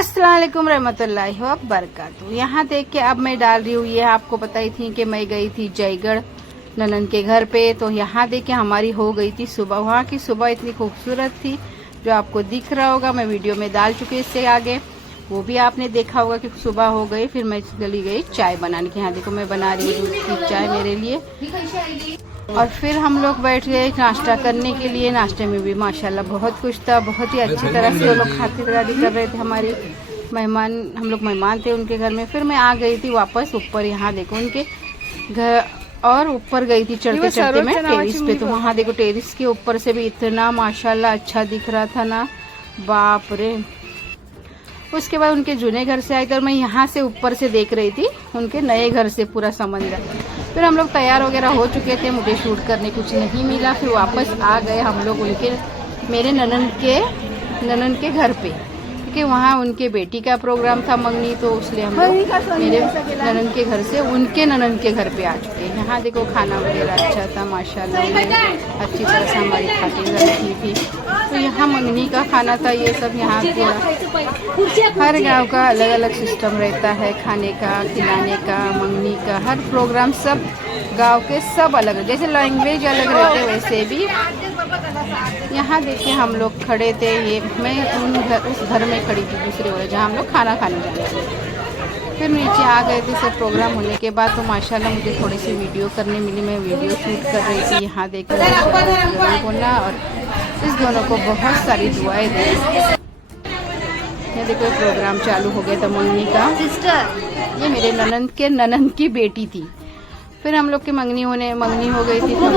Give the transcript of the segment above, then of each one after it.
अस्सलाम वालेकुम रहमतुल्लाहि व बरकातहू। यहाँ देख के अब मैं डाल रही हूँ, ये आपको बताई थी कि मैं गई थी जयगढ़ ननन के घर पे। तो यहाँ देख के हमारी हो गई थी सुबह। वहाँ की सुबह इतनी खूबसूरत थी जो आपको दिख रहा होगा, मैं वीडियो में डाल चुकी हूँ इससे आगे, वो भी आपने देखा होगा कि सुबह हो गई। फिर मैं चली गई चाय बनाने की। यहाँ देखो मैं बना रही हूँ दूध की चाय मेरे लिए। और फिर हम लोग बैठ गए नाश्ता करने के लिए। नाश्ते में भी माशाल्लाह बहुत कुछ था, बहुत ही अच्छी तरह से वो लोग खातिरदारी कर रहे थे। हमारे मेहमान, हम लोग मेहमान थे उनके घर में। फिर मैं आ गई थी वापस ऊपर। यहाँ देखो उनके घर और ऊपर गई थी चढ़ते चढ़ते मैं टेरिस पे। तो वहाँ देखो टेरिस के ऊपर से भी इतना माशाल्लाह अच्छा दिख रहा था ना, बाप रे। उसके बाद उनके जूने घर से आई तो मैं यहाँ से ऊपर से देख रही थी उनके नए घर से पूरा समंदर। फिर हम लोग तैयार वगैरह हो चुके थे, मुझे शूट करने कुछ नहीं मिला। फिर वापस आ गए हम लोग उनके, मेरे ननन के घर पे, क्योंकि वहाँ उनके बेटी का प्रोग्राम था मंगनी। तो इसलिए हम लोग मेरे ननन के घर से उनके ननन के घर पे आ चुके हैं। यहाँ देखो खाना वगैरह अच्छा था माशाल्लाह, अच्छी तरह से हमारी खातिरदारी की थी। तो यहाँ मंगनी का खाना था ये सब। यहाँ हर गांव का अलग अलग सिस्टम रहता है खाने का, खिलाने का, मंगनी का, हर प्रोग्राम सब गांव के सब अलग, जैसे लैंग्वेज अलग रहते वैसे भी। यहाँ देखिए हम लोग खड़े थे, ये मैं उस घर में खड़ी थी दूसरे वाले जहाँ हम लोग खाना खाने जा रहे थे। फिर नीचे आ गए थे सब प्रोग्राम होने के बाद। तो माशाल्लाह मुझे थोड़ी सी वीडियो करने मिली, मैं वीडियो शूट कर रही थी। यहाँ देखो बोला और इस दोनों को बहुत सारी दुआएं दी। ये देखो प्रोग्राम चालू हो गया था मंगनी का। ये मेरे ननन की बेटी थी। फिर हम लोग की मंगनी हो गई थी, तो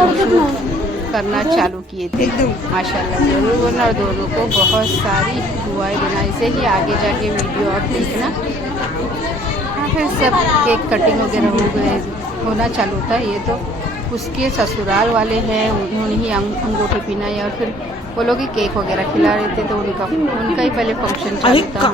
करना चालू किए थे माशाल्लाह। जरूर बोलना और दोनों को बहुत सारी दुआएं देना, इसे ही आगे जाके वीडियो और देखना। फिर सब केक कटिंग वगैरह होना चालू था। ये तो उसके ससुराल वाले हैं, उन्होंने ही अंगूठी पहनाई और फिर वो लोग ही केक वगैरह खिला रहे थे। तो उनका ही पहले फंक्शन चालू था।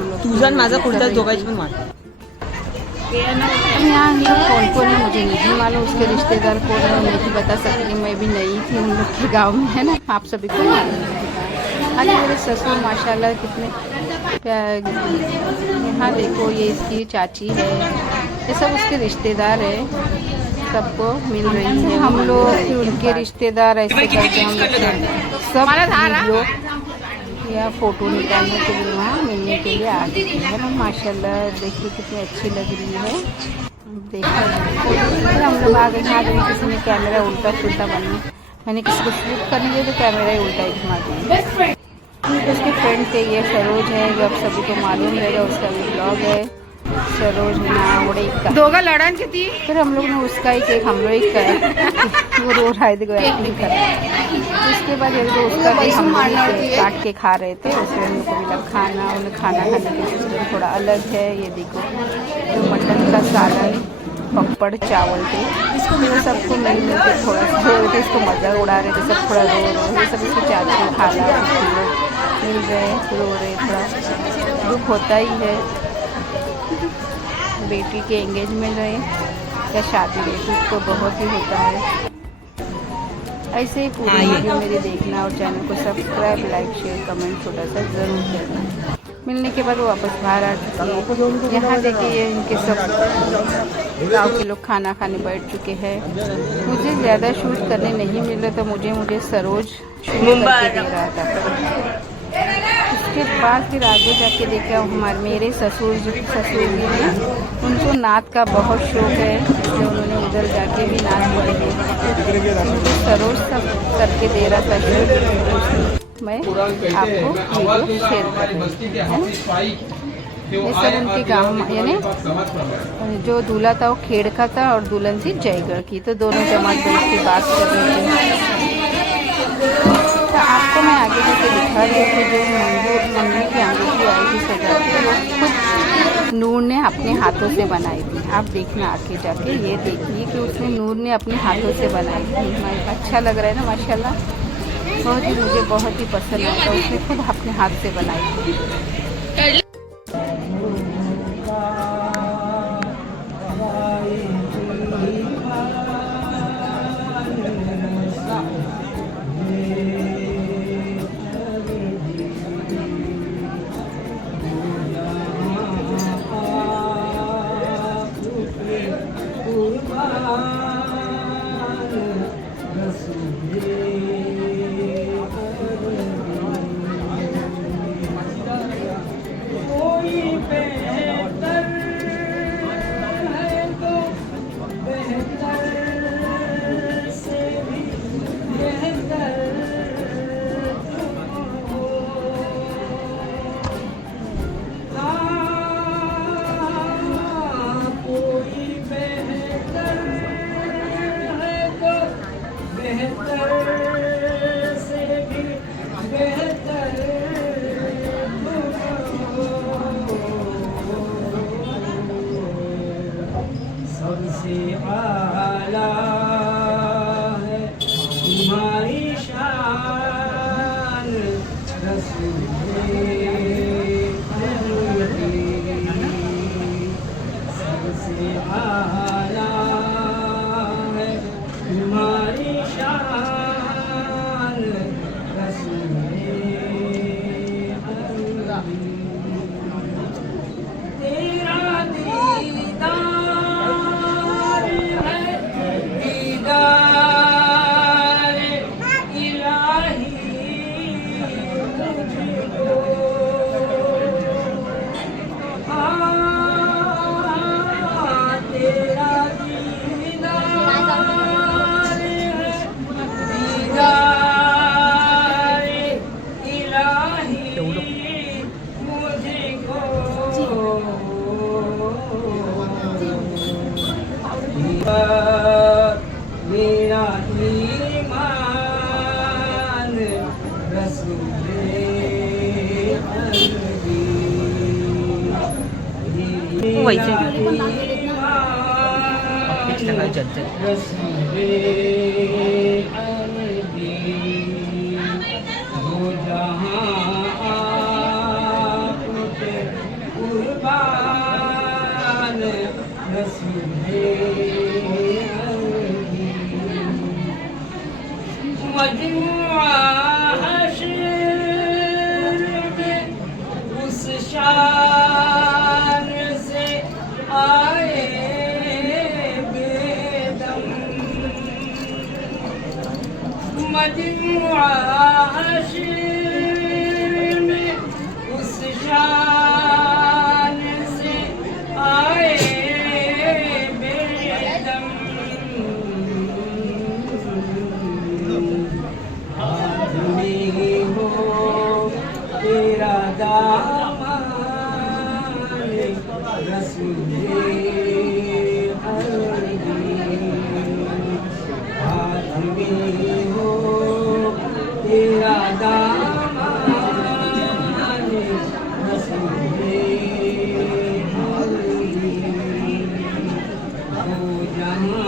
यहाँ कौन कौन है मुझे नहीं मालूम, उसके रिश्तेदार कौन है मैं नहीं बता सकती, मैं भी नई थी उन लोग के गांव में, है ना, आप सभी को मालूम। अरे मेरे ससुर माशाल्लाह कितने प्यार। यहाँ देखो ये इसकी चाची है, ये सब उसके रिश्तेदार है, सबको मिल रही है हम लोग। फिर उनके रिश्तेदार ऐसे करके हम लोग सब वीडियो या फोटो निकालने के लिए वहाँ मिलने के लिए आ गए है ना। माशाल्लाह देखिए कितनी अच्छी लग रही है। देखिए हम लोग आ गए। यहाँ देखिए किसी ने कैमरा उल्टा सुल्टा बना, मैंने किसी को शूट करने के लिए तो कैमरा ही उल्टा ही घुमा दिया। उसके फ्रेंड थे, ये सरोज है, जो आप सभी को मालूम रहेगा, उसका भी ब्लॉग है सरोज नावड़े का। दोगा लड़न की थी। फिर हम लोग ने उसका ही केक हम लोग ही खाया, वो रो रहा है देखो एक्टिंग कर रहा है। उसके बाद उसका केक हम लोग काट के खा रहे थे। उसमें हम लोग को मिला खाना, उन्हें खाना खाने के सिस्टम थोड़ा अलग है। ये देखो जो मटन का सालन, पपड़, चावल थे, वो सबको मिल के थोड़ा रो रहे थे, इसको मजा उड़ा रहे थे सब, थोड़ा रो रहे सब। इसकी चाची खाला मिल रहे रो रहे, थोड़ा दुख होता ही है। बेटी के एंगेजमेंट रहे या शादी रहे, दुख तो बहुत ही होता है। ऐसे ही पूरी वीडियो मेरी देखना और चैनल को सब्सक्राइब, लाइक, शेयर, कमेंट छोटा सा जरूर करना। मिलने के बाद वो वापस बाहर आ चुकी है। यहाँ देखिए इनके सब गाँव के लोग खाना खाने बैठ चुके हैं। मुझे ज़्यादा शूट करने नहीं मिल रहा था, मुझे सरोज शूट करके दे रहा था। उसके बाद फिर आगे जाके देखा हमारे मेरे ससुर जी ने, उनको नाच का बहुत शौक है, इसलिए उन्होंने उधर जाके भी नाच पड़े। मुझे सरोज सब करके दे रहा था शूट, मैं आपको वीडियो शेयर कर रही हूँ। ये सब उनके गाँव, यानी जो दूल्हा था वो खेड़ का था और दुल्हन थी जयगढ़ की। तो दोनों जमात बैठ के बात कर रहे थे। तो आपको मैं आगे जाके दिखा रही थी जो मंगनी की अंगूठी आई थी सजा के, वो खुद नूर ने अपने हाथों से बनाई थी। आप देखना आगे जाके, ये देखिए कि उसने नूर ने अपने हाथों से बनाई थी। अच्छा लग रहा है ना माशाल्लाह, बहुत ही मुझे बहुत ही पसंद आता। उसने खुद अपने हाथ से बनाई थी। पैसे पिछले गाड़ी चलते उस शान से आए बेदम मजमुआ हश्र में उस शान से आए बेदम हाथ में हो तेरा दामन रसूले हाथ में हो तेरा दामन रसूले हो जहाँ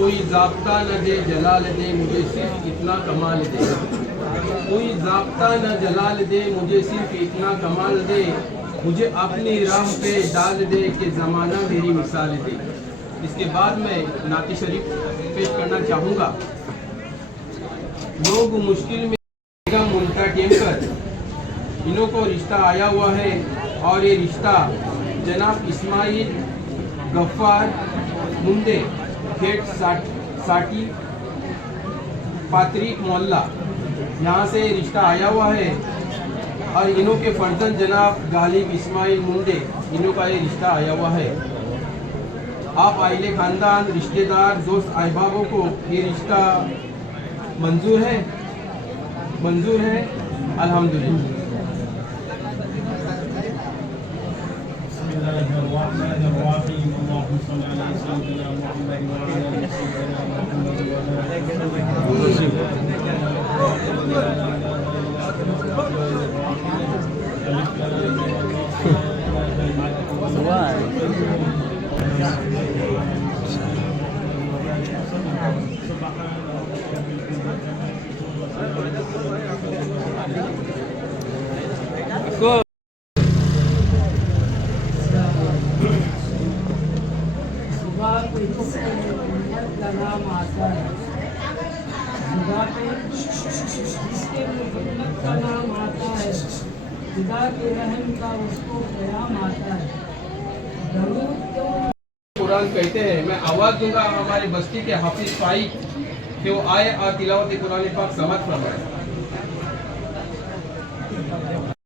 कोई ज़ाब्ता न दे जलाल दे मुझे सिर्फ इतना कमाल दे कोई ज़ाब्ता न जलाल दे मुझे सिर्फ इतना कमाल दे मुझे अपनी राह पे डाल दे कि ज़माना मेरी मिसाल दे। इसके बाद मैं नात शरीफ पेश करना चाहूँगा। लोग मुश्किल में मुल्ता टेमकर इन्हों को रिश्ता आया हुआ है और ये रिश्ता जनाब इस्माइल गफ्फार मुंदे खेत साटी पात्रिक मोहल्ला यहाँ से रिश्ता आया हुआ है और इन्हों के फर्जंद जनाब गालिब इस्माइल मुंडे इन्हों का ये रिश्ता आया हुआ है। आप आइले खानदान रिश्तेदार दोस्त अहबाबों को ये रिश्ता मंजूर है अल्हम्दुलिल्लाह। का नाम आता है। सुबह पे इसके खुदा के रहम का उसको क़याम आता है। दरूद क्यों कुरान कहते हैं, मैं आवाज दूंगा हमारे बस्ती के हाफिज फाइक कि वो आए और तिलावत कुरान पाक समझ फरमाए।